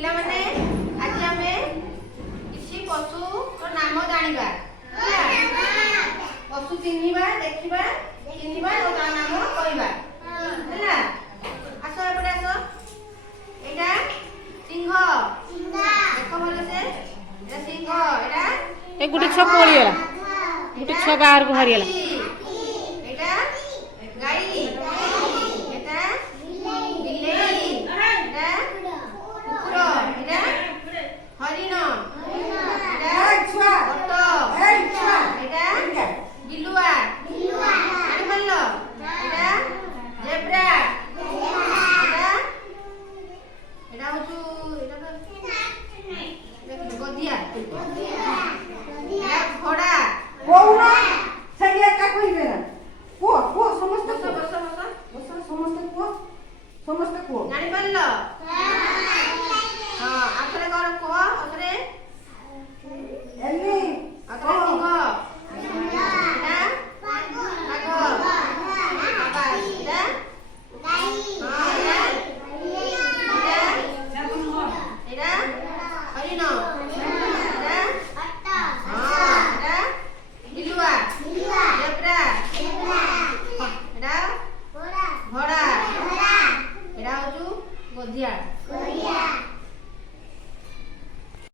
पिला माने आज आमे किसी पशु रो नाम जानिबा पशु चिन्हिबा देखिबा चिन्हिबा और ता नाम कहबा हैला आसो एपटे आसो एटा सिंह देखो भलो से एटा सिंह एटा ए गुटे छ पळियला गुटे छ बाहर को हरियला एटा गाई एटा बिलेई एटा कुकुर एटा हरिण एटा ओट एटा बिलुआ आनी बोललो एटा जेब्रा एटा एटा होचु एटा तो गधिया एटा घोड़ा कोउना सही एका कहिबे ना को समस्त बस बस बस बस समस्त को जानी बोललो हां आखरे कर को आखरे एली आखरे